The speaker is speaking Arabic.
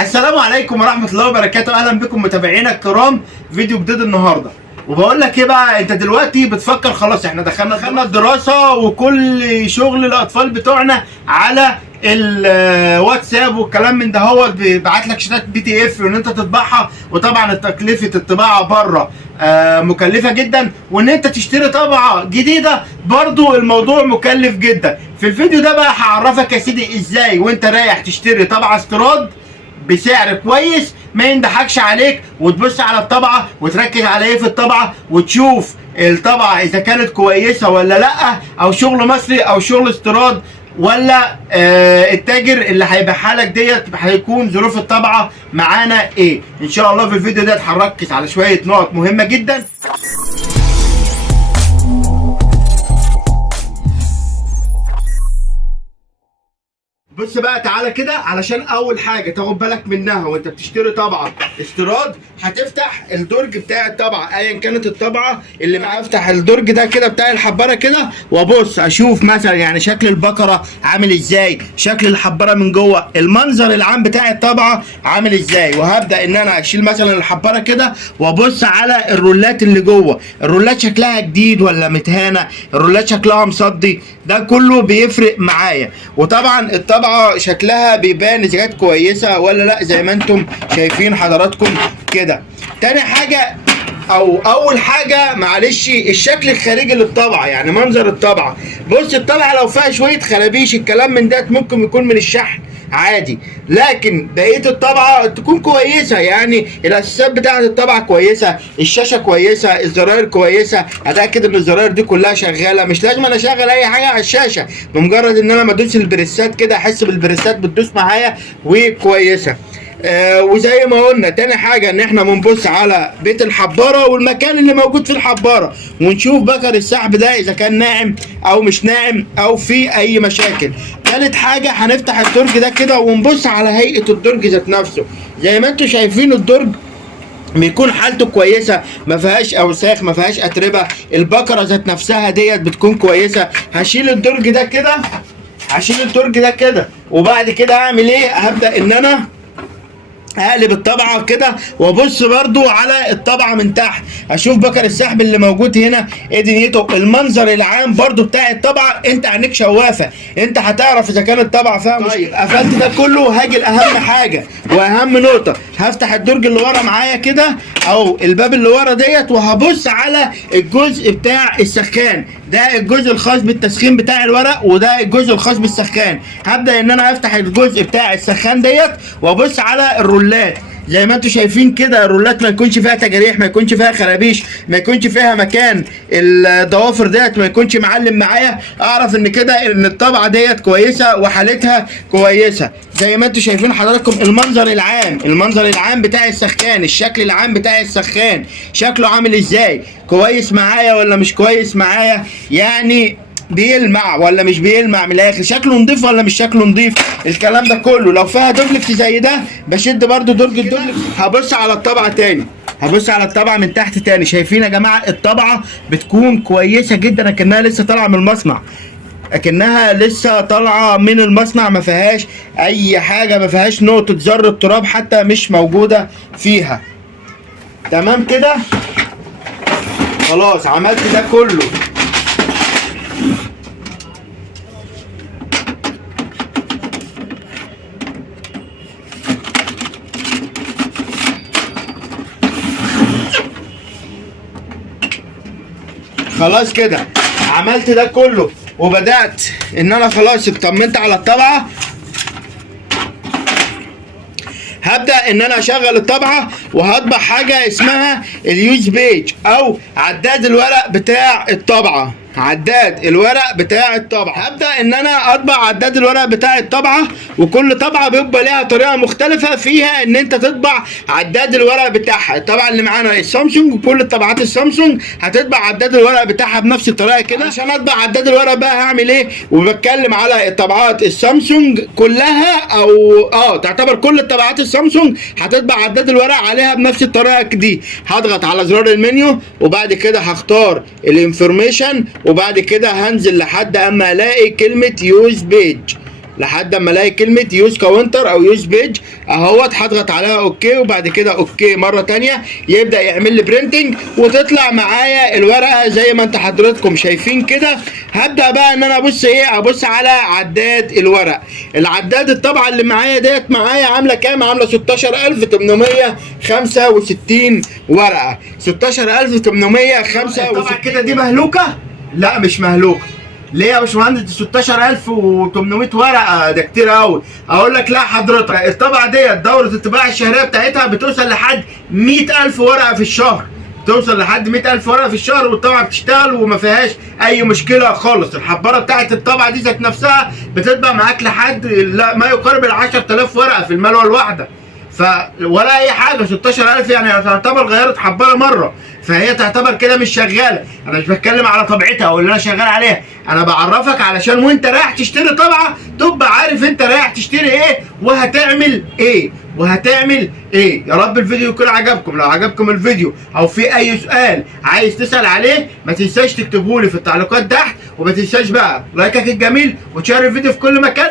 السلام عليكم ورحمة الله وبركاته. أهلا بكم متابعينا الكرام، فيديو جديد النهاردة. وبقول لك ايه بقى، انت دلوقتي بتفكر خلاص احنا دخلنا الدراسة وكل شغل الاطفال بتوعنا على الواتساب والكلام من ده، هو بيبعت لك شتات PDF وان انت تطبعها، وطبعا تكلفة الطباعة بره مكلفة جدا، وان انت تشتري طبعة جديدة برضو الموضوع مكلف جدا. في الفيديو ده بقى هعرفك يا سيدي ازاي وانت رايح تشتري طبعة استيراد بسعر كويس ما يندحكش عليك، وتبص على الطبعه وتركز على ايه في الطبعه، وتشوف الطبعه اذا كانت كويسه ولا لا، او شغل مصري او شغل استيراد، ولا التاجر اللي هيبيعها لك ديت هيكون ظروف الطبعه معانا ايه. ان شاء الله في الفيديو ده هنركز على شويه نقط مهمه جدا. بص بقى تعالى كده، علشان اول حاجه تاخد بالك منها وانت بتشتري طبعه استيراد، هتفتح الدرج بتاع الطبعه ايا كانت الطبعه اللي معاه. افتح الدرج ده كده بتاع الحباره كده، وابص اشوف مثلا يعني شكل البقره عامل ازاي، شكل الحباره من جوه، المنظر العام بتاع الطبعه عامل ازاي. وهبدا ان انا اشيل مثلا الحباره كده وابص على الرولات اللي جوه، الرولات شكلها جديد ولا متهانه، الرولات شكلها مصدي، ده كله بيفرق معايا. وطبعا الطبعه شكلها بيبان اذا كانت كويسه ولا لا، زي ما انتم شايفين حضراتكم كده. تاني حاجه او اول حاجه معلش، الشكل الخارجي للطبعه، يعني منظر الطبعه. بص الطبعه لو فيها شويه خرابيش الكلام من ده ممكن يكون من الشحن عادي، لكن بقيه الطبعه تكون كويسه، يعني الاساسات بتاعه الطبعه كويسه، الشاشه كويسه، الزراير كويسه، اتاكد ان الزراير دي كلها شغاله. مش لازم انا اشغل اي حاجه على الشاشه، بمجرد ان انا ما ادوس البريسات كده احس بالبريسات بتدوس معايا وكويسه. وزي ما قلنا تاني حاجة ان احنا بنبص على بيت الحبارة والمكان اللي موجود في الحبارة، ونشوف بكر السحب ده اذا كان ناعم او مش ناعم او في اي مشاكل. تالت حاجة هنفتح الدرج ده كده ونبص على هيئة الدرج ذات نفسه. زي ما انتم شايفين الدرج بيكون حالته كويسه، ما فيهاش اوساخ، ما فيهاش اتربه، البقره ذات نفسها ديت بتكون كويسه. هشيل الدرج ده كده وبعد كده اعمل ايه؟ هبدا ان انا اقلب الطبعه كده وابص برضو على الطبعه من تحت، اشوف بكر السحب اللي موجود هنا ايه دنيته. المنظر العام برضو بتاع الطبعه، انت عينيك شوافه، انت هتعرف اذا كانت الطبعه فيها مشكله. طيب قفلت ده كله، هاجي لاهم حاجه واهم نقطه، هفتح الدرج اللي ورا معايا كده او الباب اللي ورا ديت، وهبص على الجزء بتاع السخان. ده الجزء الخاص بالتسخين بتاع الورق، وده الجزء الخاص بالسخان. هبدا ان انا افتح الجزء بتاع السخان ديت وابص على الرولات. زي ما انتم شايفين كده الرولات ما يكونش فيها تجاريح، ما يكونش فيها خرابيش، ما يكونش فيها مكان الضوافر ديت ما يكونش معلم معايا، اعرف ان كده ان الطبعه ديت كويسه وحالتها كويسه. زي ما انتم شايفين حضراتكم المنظر العام بتاع السخان، الشكل العام بتاع السخان شكله عامل ازاي، كويس معايا ولا مش كويس معايا، يعني بيلمع ولا مش بيلمع، من الاخر شكله نضيف ولا مش شكله نضيف، الكلام ده كله. لو فيها دوبلكس زي ده بشد برده درج الدوبلكس. هبص على الطبعه تاني، هبص على الطبعه من تحت تاني. شايفين يا جماعه الطبعه بتكون كويسه جدا، اكنها لسه طالعه من المصنع، اكنها لسه طالعه من المصنع، ما فيهاش اي حاجه، ما فيهاش نقطه ذره تراب حتى مش موجوده فيها. تمام كده، خلاص عملت ده كله. خلاص كده عملت ده كله وبدأت ان انا خلاص اطمنت على الطبعة. هبدأ ان انا اشغل الطبعة وهطبع حاجة اسمها اليوز بيج او عداد الورق بتاع الطبعة. هبدأ ان انا اطبع عداد الورق بتاع الطبعة، وكل طبعة بيبقى ليها طريقة مختلفة فيها ان انت تطبع عداد الورق بتاعها. الطبعة اللي معانا السامسونج، وكل الطبعات السامسونج هتطبع عداد الورق بتاعها بنفس الطريقة كده. عشان اطبع عداد الورق بقى هعمل ايه؟ وبتكلم على الطبعات السامسونج كلها، او تعتبر كل الطبعات السامسونج هتطبع عداد الورق عليها بنفس الطريقة دي. هضغط على زرار المنيو وبعد كده هختار الانفورميشن، وبعد كده هنزل لحد اما الاقي كلمة يوز بيج. لحد اما الاقي كلمه يوز كاونتر او يوز بيج اهوت، هضغط عليها اوكي، وبعد كده اوكي مره تانية يبدا يعمل لي برينتنج وتطلع معايا الورقه زي ما انت حضراتكم شايفين كده. هبدا بقى ان انا ابص على عداد الورق. العداد الطبعه اللي معايا ديت معايا عامله كام؟ عامله 16865 ورقه. 16865 طبعا كده. دي مهلوكه؟ لا مش مهلوكه. ليه يا باشمهندس؟ 16800 ورقه ده كتير قوي. اقول لك لا حضرتك، الطبعه ديت دوره الطباعه الشهريه بتاعتها بتوصل لحد 100000 ورقه في الشهر. توصل لحد 100000 ورقه في الشهر، والطبعه بتشتغل وما فيهاش اي مشكله خالص. الحباره بتاعت الطبعه دي ذات نفسها بتطبع معاك لحد ما يقارب ال 10000 ورقه في الملوه الواحده. ولا اي حاجه. 16000 يعني تعتبر غيرت حباره مره، فهي تعتبر كده مش شغاله. انا مش بتكلم على طبيعتها او اللي انا شغال عليها، انا بعرفك علشان وانت رايح تشتري طبعه تبقى عارف انت رايح تشتري ايه وهتعمل ايه يا رب الفيديو يكون عجبكم. لو عجبكم الفيديو او في اي سؤال عايز تسال عليه ما تنساش تكتبه لي في التعليقات تحت، وما تنساش بقى لايكك الجميل وتشير الفيديو في كل مكان.